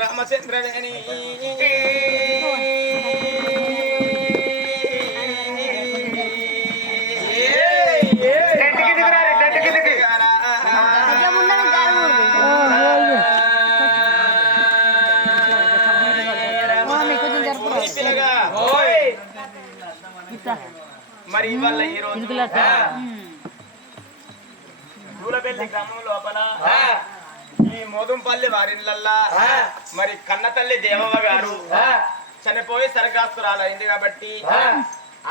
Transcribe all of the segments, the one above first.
రామచంద్రవేణి పిల్లగా మరి ఇవాళ ఈ రోజు దూలబెల్లి గ్రామం లోపల ఈ మోదుంపల్లి వారిళ్ళల్లా మరి కన్న తల్లి దేవమ్మ గారు చనిపోయి సరగాస్తురాలైంది కాబట్టి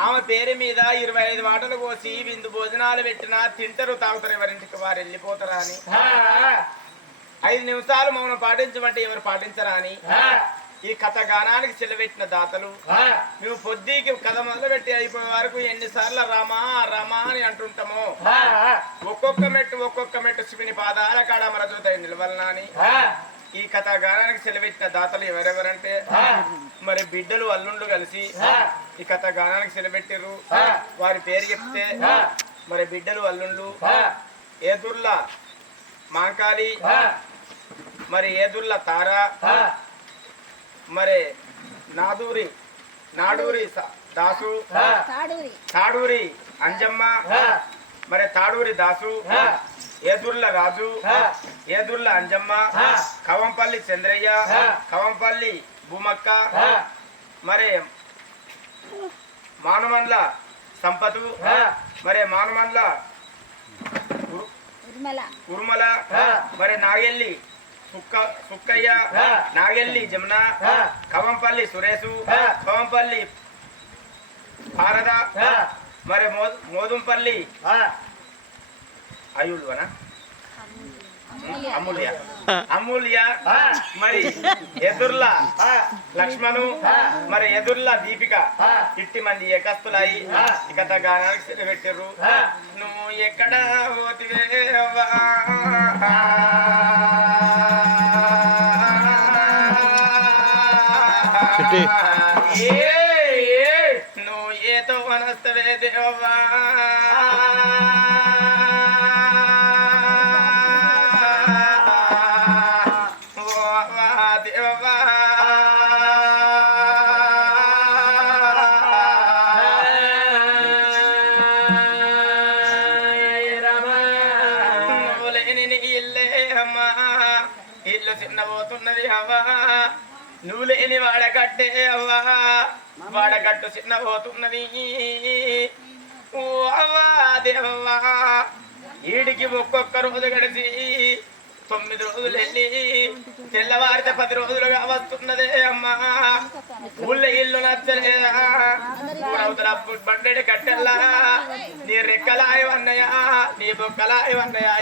ఆమె పేరు మీద ఇరవై ఐదు మాటలు కోసి విందు భోజనాలు పెట్టినా తింటారు తాగుతారు ఎవరింటికి వారు వెళ్ళిపోతారా అని. ఐదు నిమిషాలు మౌనం పాటించమంటే ఎవరు పాటించరా అని. ఈ కథ గానానికి చెలబెట్టిన దాతలు మేము పొద్దుకి కథ మొదలుపెట్టి అయిపోయే వరకు ఎన్నిసార్లు రామా రామా అని అంటుంటామో. ఒక్కొక్క మెట్టు ఒక్కొక్క మెట్టు శివుని పాదాల కాడ మరచోతాయి నిలవలనా అని ఈ కథ గానానికి సెలవెట్టిన దాతలు ఎవరెవరంటే మరి బిడ్డలు అల్లుండ్లు కలిసి ఈ కథ గానానికి సెలబెట్టిర్రు వారి పేరు చెప్తే మరి బిడ్డలు అల్లుండ్లు ఏదుర్ల మాంకాలి మరి ఏదుర్ల తార మరి నాదూరి నాడూరి దాసు. తాడూరి. తాడూరి అంజమ్మ. మరి తాడూరి దాసు. ఏదుర్ల రాజు. ఏదుర్ల అంజమ్మ. కవంపల్లి చంద్రయ్య. కవంపల్లి భూమక్క. మరి మానమండ్ల సంపతు. మరి మానమండ్ల ఉరు- ఉర్మల. ఉరుమల. మరి నాగెల్లి. సుక్క సుక్కయ్య నాగెల్లి జమున కవంపల్లి సురేషు కవంపల్లి భారత మరి మో- మోదుంపల్లి అయ్యుడు అనా అమూల్య. అమూల్య. మరి ఎదుర్ల లక్ష్మణు మరి ఎదుర్ల దీపిక. ఇట్టి మంది ఏకస్తులాయి ఇక గానానికి పెట్టారు నువ్వు ఎక్కడ పోతివే వనస్తవే దేవా నువ్వు లేని ఇల్లే అమ్మా. ఇల్లు చిన్నబోతున్నది అవ్వా. నువ్వు లేని వాడకట్టే అవ్వా. వాడకట్టు చిన్నబోతున్నది. ఓ అవ్వా దేవవ్వా ఈడికి ఒక్కొక్క రోజు గడిచి తొమ్మిది రోజులు వెళ్ళి తెల్లవారితే పది రోజులుగా వస్తున్నదే అమ్మా. ఊళ్ళో ఇల్లు నచ్చలేదా? ఊరవతల బండెడి కట్టెల్లా? నీ రెక్కలాయవన్నయా నీ బొక్కలాయి వన్నయా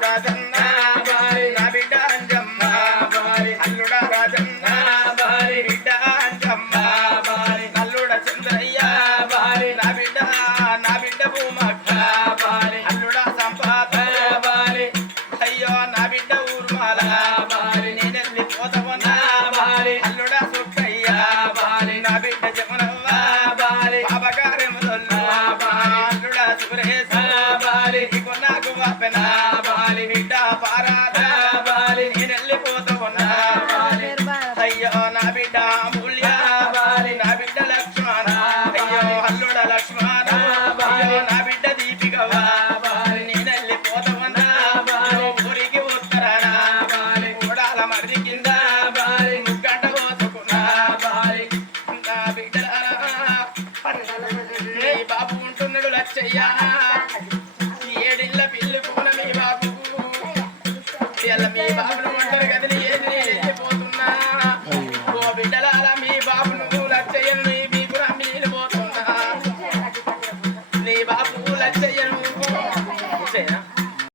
da da da.